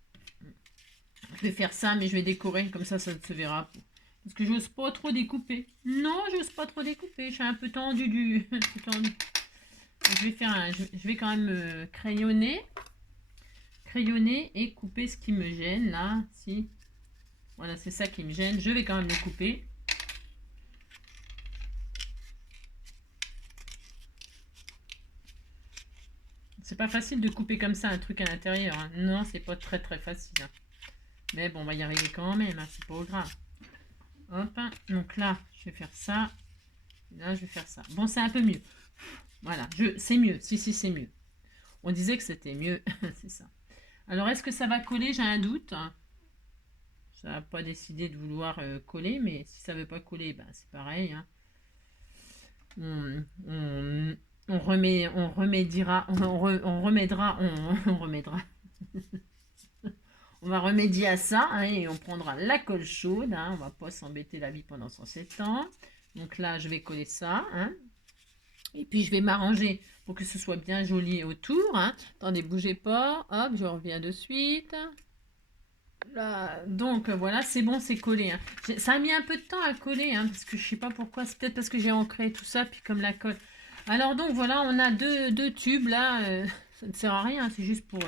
faire ça, mais je vais décorer, comme ça ne se verra. Parce que j'ose pas trop découper. Non, j'ose pas trop découper, je suis un peu tendue du... Je vais faire je vais quand même crayonner et couper ce qui me gêne, là, si. Voilà, c'est ça qui me gêne, je vais quand même le couper. C'est pas facile de couper comme ça un truc à l'intérieur. Hein. Non, c'est pas très facile. Hein. Mais bon, on va y arriver quand même. Hein. C'est pas grave. Hop. Donc là, je vais faire ça. Là, je vais faire ça. Bon, c'est un peu mieux. Voilà. C'est mieux. Si, c'est mieux. On disait que c'était mieux. C'est ça. Alors, est-ce que ça va coller? J'ai un doute. Ça n'a pas décidé de vouloir coller. Mais si ça veut pas coller, ben, c'est pareil. Hein. On remédiera. On remettra. On va remédier à ça hein, et on prendra la colle chaude. Hein, on va pas s'embêter la vie pendant 107 ans. Donc là, je vais coller ça. Hein, et puis, je vais m'arranger pour que ce soit bien joli autour. Hein. Attendez, bougez pas. Hop, je reviens de suite. Là, donc, voilà, c'est bon, c'est collé. Hein. Ça a mis un peu de temps à coller, hein, parce que je sais pas pourquoi. C'est peut-être parce que j'ai ancré tout ça, puis comme la colle. Alors, donc, voilà, on a deux tubes, là. Ça ne sert à rien, c'est juste pour...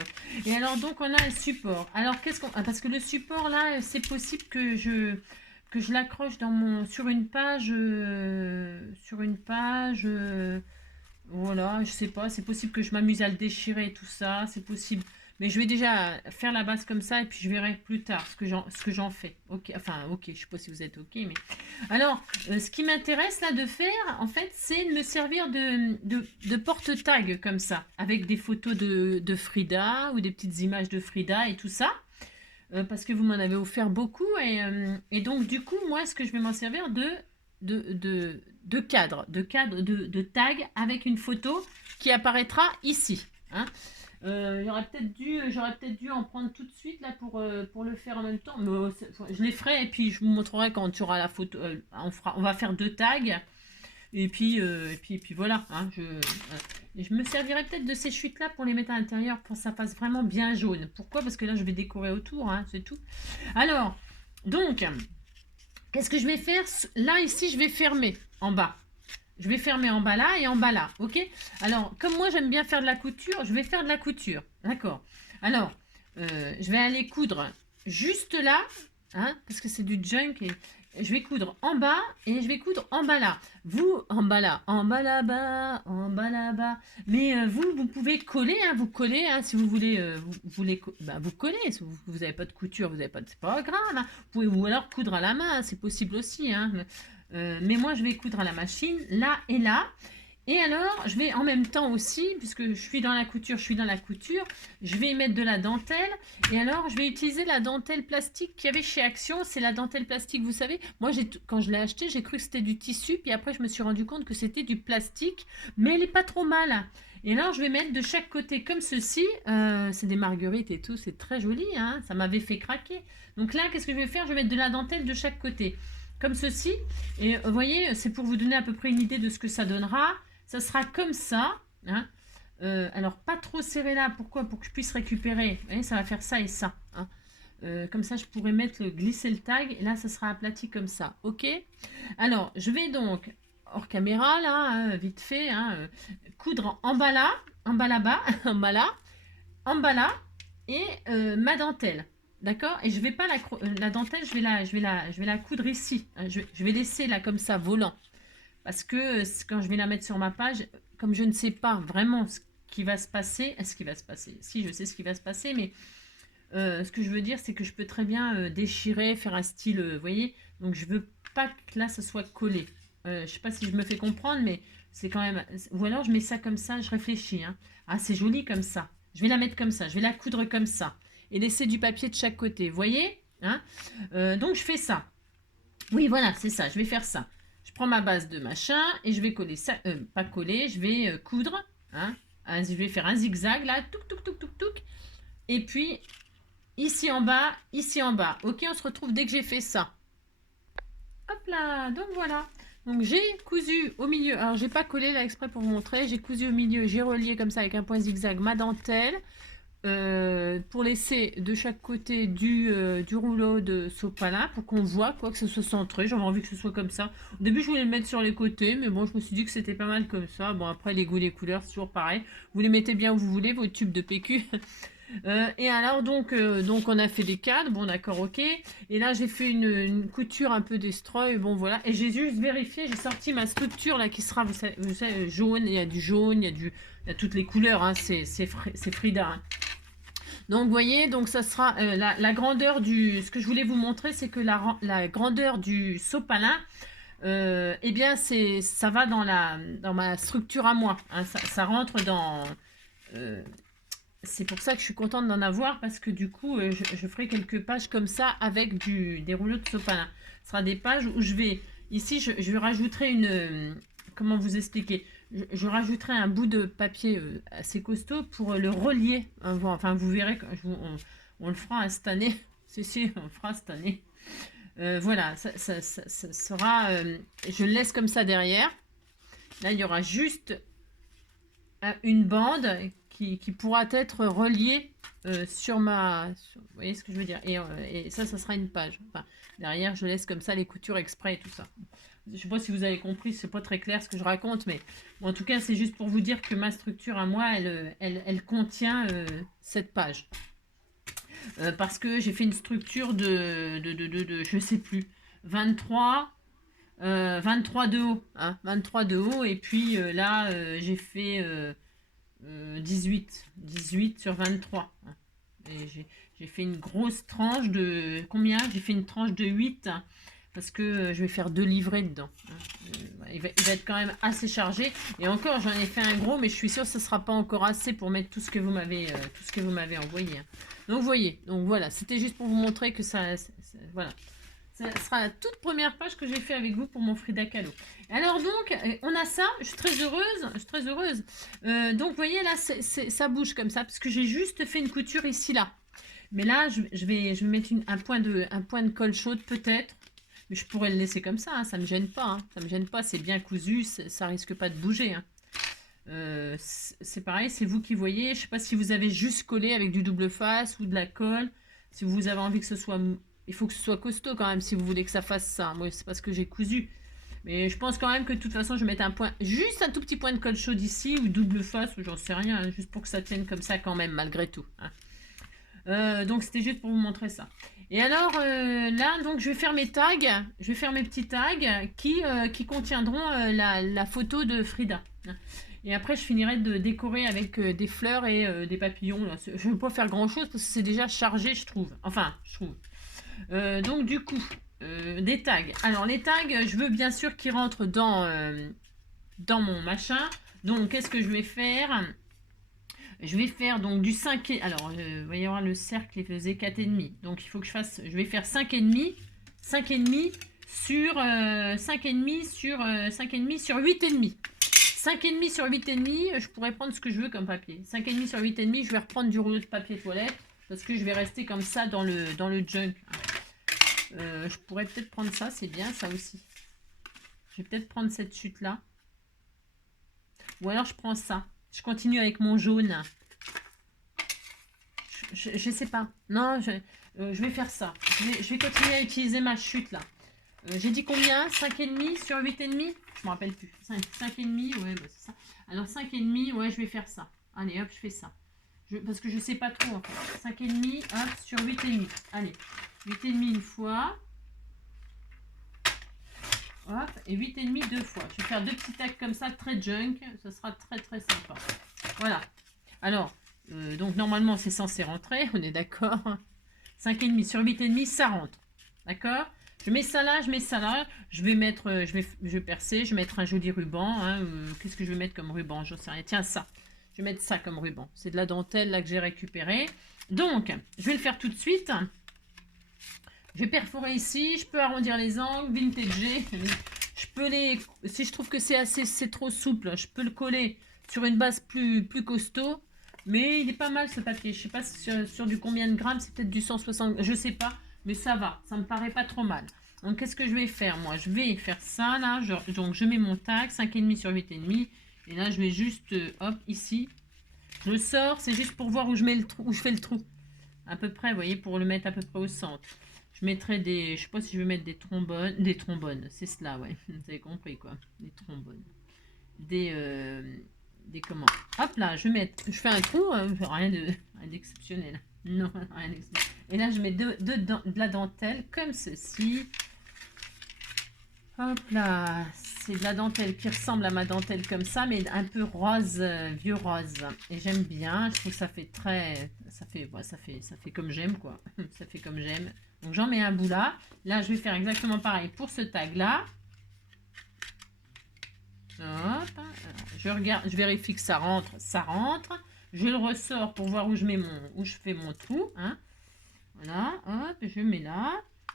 Et alors, donc, on a le support. Alors, qu'est-ce qu'on... parce que le support, là, c'est possible que je l'accroche sur une page... voilà, je sais pas. C'est possible que je m'amuse à le déchirer et tout ça. C'est possible. Mais je vais déjà faire la base comme ça et puis je verrai plus tard ce que j'en fais. Ok, enfin, ok, je sais pas si vous êtes ok, mais... Alors, ce qui m'intéresse là de faire, en fait, c'est de me servir de porte-tag comme ça, avec des photos de Frida ou des petites images de Frida et tout ça. Parce que vous m'en avez offert beaucoup et donc du coup, moi, ce que je vais m'en servir de cadre, de tag avec une photo qui apparaîtra ici. Hein. J'aurais peut-être dû en prendre tout de suite là pour le faire en même temps. Mais je les ferai et puis je vous montrerai quand tu auras la photo. On va faire 2 tags et puis voilà. Hein, je me servirai peut-être de ces chutes là pour les mettre à l'intérieur pour que ça fasse vraiment bien jaune. Pourquoi? Parce que là je vais décorer autour, hein, c'est tout. Alors donc qu'est-ce que je vais faire? Là ici je vais fermer en bas. Je vais fermer en bas là et en bas là, ok? Alors, comme moi j'aime bien faire de la couture, je vais faire de la couture, d'accord? Alors, je vais aller coudre juste là, hein, parce que c'est du junk, et je vais coudre en bas et je vais coudre en bas là. Vous, en bas là, en bas là-bas, en bas là-bas. Mais vous pouvez coller, hein, vous collez, hein, si vous voulez, vous collez. Si vous n'avez pas de couture, vous n'avez pas, c'est pas grave. Hein. Vous pouvez, ou alors coudre à la main, hein, c'est possible aussi, hein. Mais moi, je vais coudre à la machine, là et là. Et alors, je vais en même temps aussi, puisque je suis dans la couture, je vais y mettre de la dentelle. Et alors, je vais utiliser la dentelle plastique qu'il y avait chez Action. C'est la dentelle plastique, vous savez. Moi, quand je l'ai acheté, j'ai cru que c'était du tissu. Puis après, je me suis rendu compte que c'était du plastique. Mais elle n'est pas trop mal. Et alors, je vais mettre de chaque côté comme ceci. C'est des marguerites et tout. C'est très joli. Hein, ça m'avait fait craquer. Donc là, qu'est-ce que je vais faire? Je vais mettre de la dentelle de chaque côté. Comme ceci. Et vous voyez, c'est pour vous donner à peu près une idée de ce que ça donnera. Ça sera comme ça. Hein. Alors, pas trop serré là. Pourquoi? Pour que je puisse récupérer. Vous voyez, ça va faire ça et ça. Hein. Comme ça, je pourrais glisser le tag. Et là, ça sera aplati comme ça. OK? Alors, je vais donc, hors caméra, là, hein, vite fait, hein, coudre en bas là, en bas là-bas, en bas là, en bas là, et ma dentelle. D'accord? Et je vais pas la dentelle, je vais la coudre ici. Je vais laisser là comme ça, volant. Parce que quand je vais la mettre sur ma page, comme je ne sais pas vraiment ce qui va se passer, si je sais ce qui va se passer, mais ce que je veux dire, c'est que je peux très bien déchirer, faire un style, vous voyez. Donc je veux pas que là, ça soit collé. Je sais pas si je me fais comprendre, mais c'est quand même... Ou alors je mets ça comme ça, je réfléchis. Hein. Ah, c'est joli comme ça. Je vais la mettre comme ça, je vais la coudre comme ça. Et laisser du papier de chaque côté, vous voyez hein. Donc je fais ça. Oui, voilà, c'est ça, je vais faire ça. Je prends ma base de machin et je vais coller ça, pas coller, je vais coudre. Hein, je vais faire un zigzag là, touc, touc, touc, touc, touc. Et puis, ici en bas, ici en bas. Ok, on se retrouve dès que j'ai fait ça. Hop là, donc voilà. Donc j'ai cousu au milieu, alors j'ai pas collé là exprès pour vous montrer, j'ai cousu au milieu, j'ai relié comme ça avec un point zigzag ma dentelle. pour laisser de chaque côté du rouleau de sopalin pour qu'on voit quoi, que ce soit centré. J'avais envie que ce soit comme ça. Au début, je voulais le mettre sur les côtés, mais bon, je me suis dit que c'était pas mal comme ça. Bon, après, les goûts, les couleurs, c'est toujours pareil. Vous les mettez bien où vous voulez, vos tubes de PQ. Et alors, donc, on a fait des cadres. Bon, d'accord, ok. Et là, j'ai fait une couture un peu destroy. Bon, voilà. Et j'ai juste vérifié, j'ai sorti ma structure là qui sera, vous savez, jaune. Il y a du jaune, il y a toutes les couleurs. Hein, c'est Frida. Hein. Donc, vous voyez, donc ça sera la grandeur du... Ce que je voulais vous montrer, c'est que la grandeur du sopalin, eh bien, ça va dans ma structure à moi. Hein, ça rentre dans... c'est pour ça que je suis contente d'en avoir, parce que du coup, je ferai quelques pages comme ça avec des rouleaux de sopalin. Ce sera des pages où je vais... Ici, je rajouterai une... comment vous expliquer? Je rajouterai un bout de papier assez costaud pour le relier. Enfin, vous verrez, on le fera cette année. Si, on le fera cette année. Voilà, ça sera... je le laisse comme ça derrière. Là, il y aura juste une bande qui pourra être reliée sur ma... vous voyez ce que je veux dire? Et ça sera une page. Enfin, derrière, je laisse comme ça les coutures exprès et tout ça. Je ne sais pas si vous avez compris, c'est pas très clair ce que je raconte, mais bon, en tout cas, c'est juste pour vous dire que ma structure à moi, elle contient cette page. Parce que j'ai fait une structure de je sais plus, 23 de haut. Hein, 23 de haut, et puis là, j'ai fait 18 sur 23. Hein, et j'ai fait une grosse tranche de... Combien? J'ai fait une tranche de 8, hein, parce que je vais faire 2 livrets dedans. Il va être quand même assez chargé. Et encore, j'en ai fait un gros, mais je suis sûre que ce ne sera pas encore assez pour mettre tout ce que vous m'avez envoyé. Hein. Donc, vous voyez. Donc, voilà. C'était juste pour vous montrer que ça... voilà. Ça sera la toute première page que j'ai fait avec vous pour mon Frida Kahlo. Alors donc, on a ça. Je suis très heureuse. Donc, vous voyez, là, ça bouge comme ça, parce que j'ai juste fait une couture ici, là. Mais là, je vais mettre un point de colle chaude, peut-être. Mais je pourrais le laisser comme ça, hein, ça ne me gêne pas. Hein, ça me gêne pas, c'est bien cousu, ça risque pas de bouger. Hein. C'est pareil, c'est vous qui voyez. Je ne sais pas si vous avez juste collé avec du double face ou de la colle. Si vous avez envie que ce soit... Il faut que ce soit costaud quand même si vous voulez que ça fasse ça. Moi, c'est parce que j'ai cousu. Mais je pense quand même que de toute façon, je vais mettre juste un tout petit point de colle chaude ici, ou double face, ou j'en sais rien, hein, juste pour que ça tienne comme ça quand même, malgré tout. Hein. Donc c'était juste pour vous montrer ça. Et alors là, donc je vais faire mes tags, je vais faire mes petits tags qui contiendront la photo de Frida. Et après, je finirai de décorer avec des fleurs et des papillons. Là. Je ne vais pas faire grand chose parce que c'est déjà chargé, je trouve. Enfin, je trouve. Donc du coup, des tags. Alors les tags, je veux bien sûr qu'ils rentrent dans mon machin. Donc qu'est-ce que je vais faire? Je vais faire donc du 5 et... Alors, vous voyez voir le cercle, il faisait 4,5. Donc, il faut que je vais faire 5,5. 5,5 sur 5,5 sur 5,5 sur 8,5. 5,5 sur 8,5, je pourrais prendre ce que je veux comme papier. 5,5 sur 8,5, je vais reprendre du rouleau de papier toilette parce que je vais rester comme ça dans le junk. Je pourrais peut-être prendre ça, c'est bien ça aussi. Je vais peut-être prendre cette chute-là. Ou alors, je prends ça. Je continue avec mon jaune. Je sais pas. Non, je vais faire ça. Je vais continuer à utiliser ma chute là. J'ai dit combien? 5,5 sur 8,5? Je me rappelle plus. 5,5, ouais, bah c'est ça. Alors 5,5, ouais, je vais faire ça. Allez, hop, je fais ça. Parce que je sais pas trop en fait. 5,5, hop, sur 8,5. Allez, 8,5 une fois. Hop, et 8,5 deux fois. Je vais faire 2 petits tags comme ça, très junk. Ça sera très très sympa. Voilà. Alors, donc normalement c'est censé rentrer, on est d'accord. 5,5 sur 8,5, ça rentre. D'accord? Je mets ça là, je vais mettre, je vais percer, je vais mettre un joli ruban. Hein, qu'est-ce que je vais mettre comme ruban? J'en sais rien. Tiens, ça. Je vais mettre ça comme ruban. C'est de la dentelle là que j'ai récupéré. Donc, je vais le faire tout de suite. Je vais perforer ici, je peux arrondir les angles, vintage. Je peux si je trouve que c'est trop souple, je peux le coller sur une base plus costaud. Mais il est pas mal ce papier. Je sais pas sur du combien de grammes, c'est peut-être du 160, je sais pas. Mais ça va, ça me paraît pas trop mal. Donc qu'est-ce que je vais faire moi? Je vais faire ça là, donc je mets mon tag, 5,5 sur 8,5. Et là je vais juste, hop, ici. Je le sors, c'est juste pour voir où je mets le trou, où je fais le trou. À peu près, vous voyez, pour le mettre à peu près au centre. Je mettrai des, je sais pas si je vais mettre des trombones, c'est cela, ouais. Vous avez compris quoi, des trombones. Des comment. Hop là, je fais un trou, rien d'exceptionnel. Non, rien d'exceptionnel. Et là, je mets de la dentelle comme ceci. Hop là, c'est de la dentelle qui ressemble à ma dentelle comme ça, mais un peu rose, vieux rose. Et j'aime bien, je trouve que ça fait très, ça fait comme j'aime quoi. Ça fait comme j'aime. Donc j'en mets un bout là. Là, je vais faire exactement pareil pour ce tag là. Hop, je regarde, je vérifie que ça rentre, ça rentre. Je le ressors pour voir où je fais mon trou. Hein. Voilà, hop, je mets là.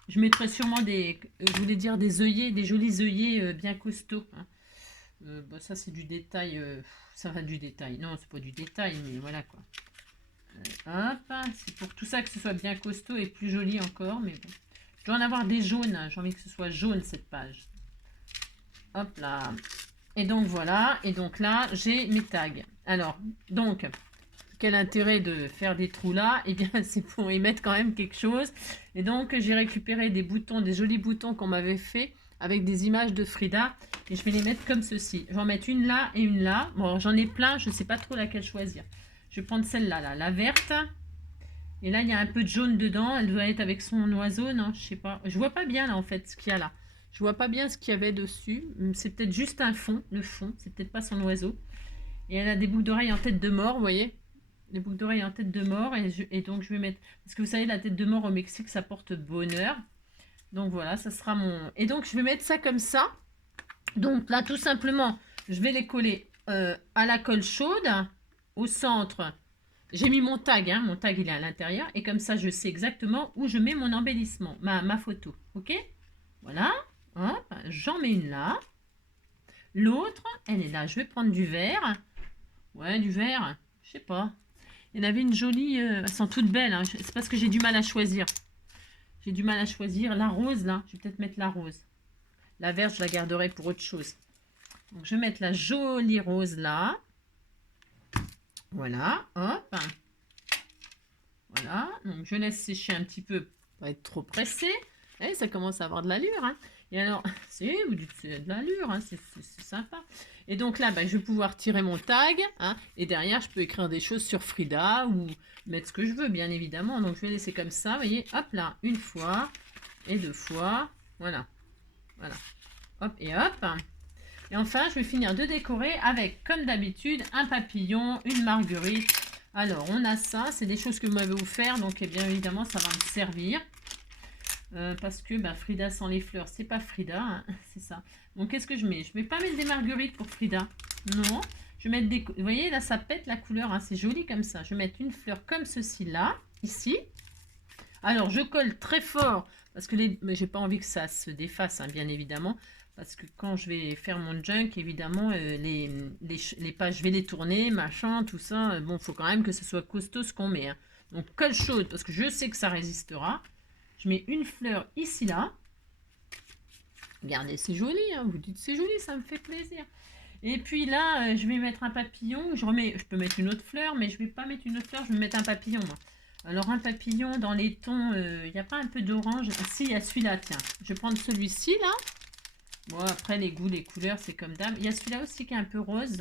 Je mettrai sûrement je voulais dire des œillets, des jolis œillets bien costauds. Hein. Bah, ça c'est du détail, ça va du détail. Non, c'est pas du détail, mais voilà quoi. Hop, c'est pour tout ça que ce soit bien costaud et plus joli encore, mais bon. Je dois en avoir des jaunes, hein. J'ai envie que ce soit jaune cette page. Hop là. Et donc voilà, et donc là j'ai mes tags. Alors, donc, quel intérêt de faire des trous là? Eh bien, c'est pour y mettre quand même quelque chose. Et donc, j'ai récupéré des boutons, des jolis boutons qu'on m'avait fait avec des images de Frida. Et je vais les mettre comme ceci. Je vais en mettre une là et une là. Bon, j'en ai plein, je ne sais pas trop laquelle choisir. Je vais prendre celle-là, là, la verte. Et là, il y a un peu de jaune dedans. Elle doit être avec son oiseau, non? Je sais pas. Je vois pas bien là, en fait, ce qu'il y a là. Je vois pas bien ce qu'il y avait dessus. C'est peut-être juste un fond, le fond. C'est peut-être pas son oiseau. Et elle a des boucles d'oreilles en tête de mort, vous voyez? Des boucles d'oreilles en tête de mort. Et donc, je vais mettre... Parce que vous savez, la tête de mort au Mexique, ça porte bonheur. Donc, voilà, ça sera mon... Et donc, je vais mettre ça comme ça. Donc, là, tout simplement, je vais les coller à la colle chaude, au centre. J'ai mis mon tag, hein. Mon tag, il est à l'intérieur. Et comme ça, je sais exactement où je mets mon embellissement, ma photo. OK? Voilà. Hop, j'en mets une là. L'autre, elle est là. Je vais prendre du vert. Ouais, du vert. Je sais pas. Il y en avait une jolie. Elles sont toutes belles. Hein. C'est parce que j'ai du mal à choisir. J'ai du mal à choisir. La rose, là. Je vais peut-être mettre la rose. La verte, je la garderai pour autre chose. Donc, je vais mettre la jolie rose là. Voilà. Hop. Voilà. Donc, je laisse sécher un petit peu. Pas être trop pressé. Et ça commence à avoir de l'allure. Hein. Et alors, vous dites c'est de l'allure. Hein. C'est sympa. Et donc là, je vais pouvoir tirer mon tag. Hein, et derrière, je peux écrire des choses sur Frida ou mettre ce que je veux, bien évidemment. Donc, je vais laisser comme ça. Vous voyez, hop là, une fois et deux fois. Voilà. Voilà. Hop et hop. Et enfin, je vais finir de décorer avec, comme d'habitude, un papillon, une marguerite. Alors, on a ça. C'est des choses que vous m'avez offert. Donc, bien évidemment, ça va me servir. Parce que Frida sans les fleurs, c'est pas Frida, hein, c'est ça. Donc qu'est-ce que je mets? Je vais pas mettre des marguerites pour Frida. Non. Je vais mettre des... Vous voyez, là, ça pète la couleur. Hein, c'est joli comme ça. Je vais mettre une fleur comme ceci, là, ici. Alors, je colle très fort parce que j'ai pas envie que ça se défasse, hein, bien évidemment. Parce que quand je vais faire mon junk, évidemment, les pages, je vais les tourner, machin, tout ça. Bon, il faut quand même que ce soit costaud ce qu'on met. Hein. Donc, colle chaude parce que je sais que ça résistera. Je mets une fleur ici, là. Regardez, c'est joli, hein, vous dites c'est joli, ça me fait plaisir. Et puis là, je vais mettre un papillon. Je peux mettre une autre fleur, mais je ne vais pas mettre une autre fleur, je vais mettre un papillon, moi. Alors, un papillon dans les tons, il n'y a pas un peu d'orange? Si, il y a celui-là, tiens. Je vais prendre celui-ci, là. Bon, après, les goûts, les couleurs, c'est comme d'hab. Il y a celui-là aussi qui est un peu rose.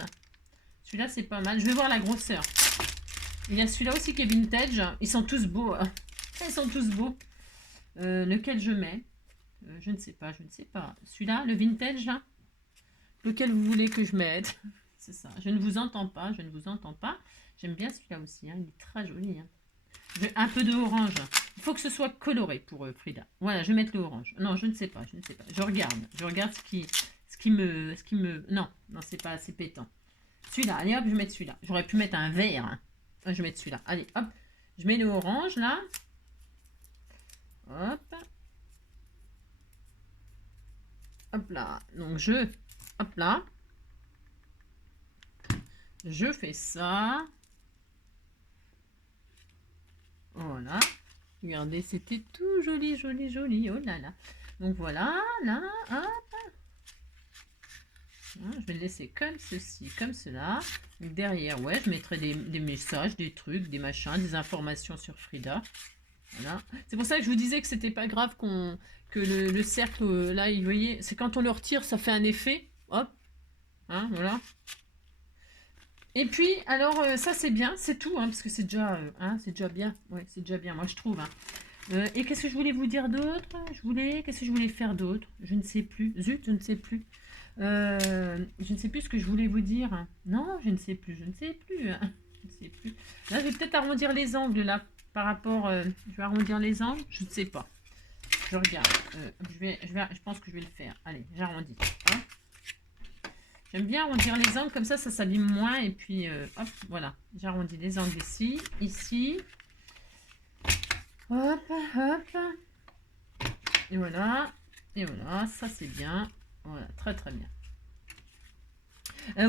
Celui-là, c'est pas mal. Je vais voir la grosseur. Il y a celui-là aussi qui est vintage. Ils sont tous beaux. Hein. Ils sont tous beaux. Lequel je mets? Je ne sais pas, je ne sais pas. Celui-là, le vintage, là? Lequel vous voulez que je mette? C'est ça. Je ne vous entends pas, je ne vous entends pas. J'aime bien celui-là aussi, hein. Il est très joli. Hein. Un peu de orange. Il faut que ce soit coloré pour Frida. Voilà, je vais mettre le orange. Non, je ne sais pas, je ne sais pas. Je regarde ce qui me... Non, c'est pas assez pétant. Celui-là, allez hop, je vais mettre celui-là. J'aurais pu mettre un vert. Hein. Je vais mettre celui-là. Allez, hop. Je mets le orange, là. Hop. Hop là. Donc, hop là. Je fais ça. Voilà. Regardez, c'était tout joli, joli, joli. Oh là là. Donc, voilà. Là, hop. Hein, je vais le laisser comme ceci, comme cela. Donc derrière, ouais, je mettrai des messages, des trucs, des machins, des informations sur Frida. Voilà. C'est pour ça que je vous disais que c'était pas grave que le cercle, là, vous voyez, c'est quand on le retire, ça fait un effet. Hop. Hein, voilà. Et puis, alors, ça c'est bien, c'est tout, hein, parce que c'est déjà bien. Ouais, c'est déjà bien, moi je trouve. Hein. Et qu'est-ce que je voulais vous dire d'autre? Qu'est-ce que je voulais faire d'autre? Je ne sais plus. Zut, je ne sais plus. Je ne sais plus ce que je voulais vous dire. Non, je ne sais plus. Je ne sais plus. Hein. Je ne sais plus. Là, je vais peut-être arrondir les angles, là, par rapport... je vais arrondir les angles. Je ne sais pas. Je regarde. Je pense que je vais le faire. Allez, j'arrondis. Hein. J'aime bien arrondir les angles, comme ça s'abîme moins. Et puis, hop, voilà. J'arrondis les angles ici, ici. Hop, hop. Et voilà. Et voilà, ça c'est bien. Voilà, très très bien.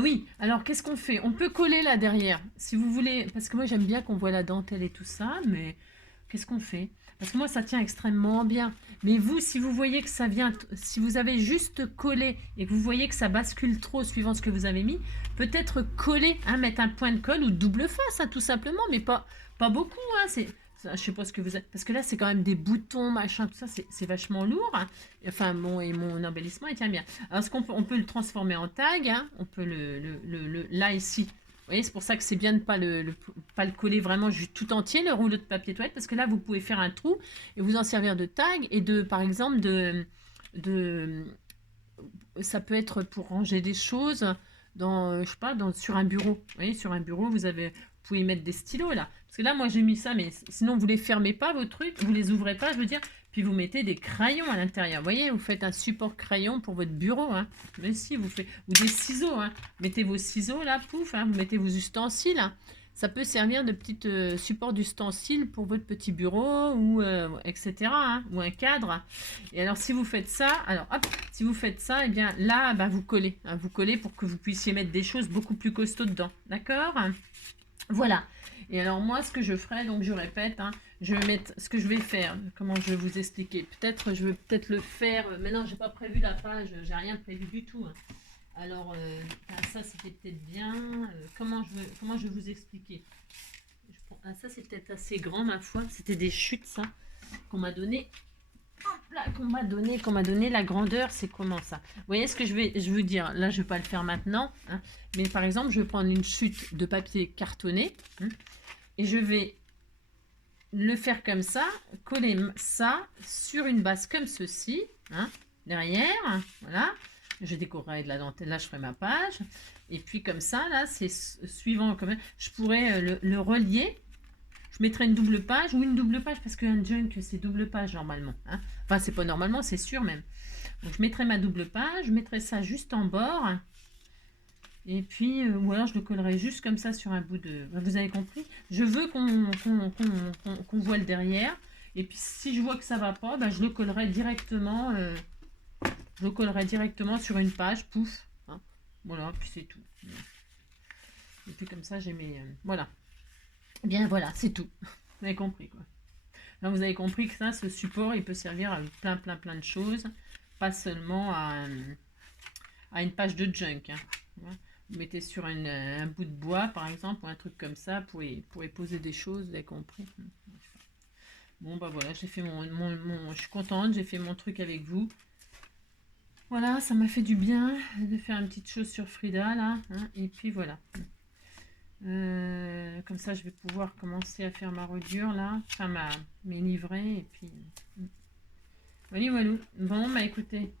Oui, alors qu'est-ce qu'on fait? On peut coller là derrière, si vous voulez, parce que moi j'aime bien qu'on voit la dentelle et tout ça, mais qu'est-ce qu'on fait? Parce que moi ça tient extrêmement bien. Mais vous, si vous voyez que ça vient, si vous avez juste collé et que vous voyez que ça bascule trop suivant ce que vous avez mis, peut-être coller, hein, mettre un point de colle ou double face, hein, tout simplement, mais pas beaucoup, hein, je sais pas ce que vous êtes, parce que là c'est quand même des boutons, machin, tout ça, c'est vachement lourd. Hein. Enfin bon, et mon embellissement il tient bien. Alors ce qu'on peut, on peut le transformer en tag, hein, on peut là ici. Vous voyez, c'est pour ça que c'est bien de ne pas le coller vraiment tout entier, le rouleau de papier toilette, parce que là vous pouvez faire un trou et vous en servir de tag et par exemple ça peut être pour ranger des choses je sais pas, sur un bureau. Vous voyez, sur un bureau, vous pouvez mettre des stylos là. Parce que là, moi, j'ai mis ça, mais sinon, vous les fermez pas, vos trucs, vous les ouvrez pas, je veux dire. Puis vous mettez des crayons à l'intérieur. Vous voyez, vous faites un support crayon pour votre bureau. Hein. Mais si, ou des ciseaux. Hein. Mettez vos ciseaux là, pouf, hein, vous mettez vos ustensiles. Hein. Ça peut servir de petit support d'ustensiles pour votre petit bureau, ou etc. Hein, ou un cadre. Et alors, si vous faites ça, si vous faites ça, et bien là, vous collez. Hein, vous collez pour que vous puissiez mettre des choses beaucoup plus costauds dedans. D'accord? Voilà. Et alors moi, ce que je ferai, donc je répète, hein, je vais mettre ce que je vais faire. Comment je vais vous expliquer? Peut-être, je vais peut-être le faire. Mais non, j'ai pas prévu la page. J'ai rien prévu du tout. Hein. Alors, ça c'était peut-être bien. Comment je vais vous expliquer? Ça c'est peut-être assez grand, ma foi. C'était des chutes, ça, qu'on m'a donné. Qu'on m'a donné la grandeur, c'est comment ça? Vous voyez ce que je veux dire? Là, je vais pas le faire maintenant, hein, mais par exemple, je vais prendre une chute de papier cartonné, hein, et je vais le faire comme ça, coller ça sur une base comme ceci, hein, derrière, hein, voilà. Je décorerai de la dentelle, là je ferai ma page, et puis comme ça, là, c'est suivant, je pourrais le relier. Je mettrai une double page ou une double page parce qu'un junk c'est double page normalement. Hein. Enfin, c'est pas normalement, c'est sûr même. Donc, je mettrai ma double page, je mettrai ça juste en bord. Et puis, ou alors je le collerai juste comme ça sur un bout de... Vous avez compris? Je veux qu'on voit le derrière. Et puis, si je vois que ça va pas, je le collerai directement. Sur une page, pouf. Hein. Voilà, puis c'est tout. Et puis comme ça, j'ai mes... voilà. Bien voilà, c'est tout. Vous avez compris quoi. Là, vous avez compris que ça, ce support, il peut servir à plein de choses. Pas seulement à une page de junk. Hein. Vous mettez sur un bout de bois, par exemple, ou un truc comme ça, pour y poser des choses, vous avez compris. Bon, voilà, j'ai fait je suis contente, j'ai fait mon truc avec vous. Voilà, ça m'a fait du bien de faire une petite chose sur Frida, là. Hein, et puis voilà. Comme ça je vais pouvoir commencer à faire ma redure là, enfin mes livrets et puis voilà. Bon écoutez,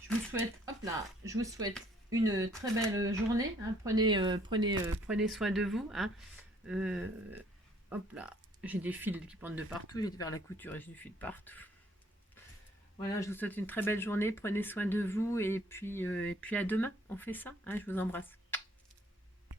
je vous souhaite une très belle journée, hein. Prenez soin de vous, hein. Hop là, j'ai des fils qui pendent de partout, j'ai vers la couture et j'ai du fil de partout. Voilà, je vous souhaite une très belle journée, prenez soin de vous et puis à demain, on fait ça, hein, je vous embrasse.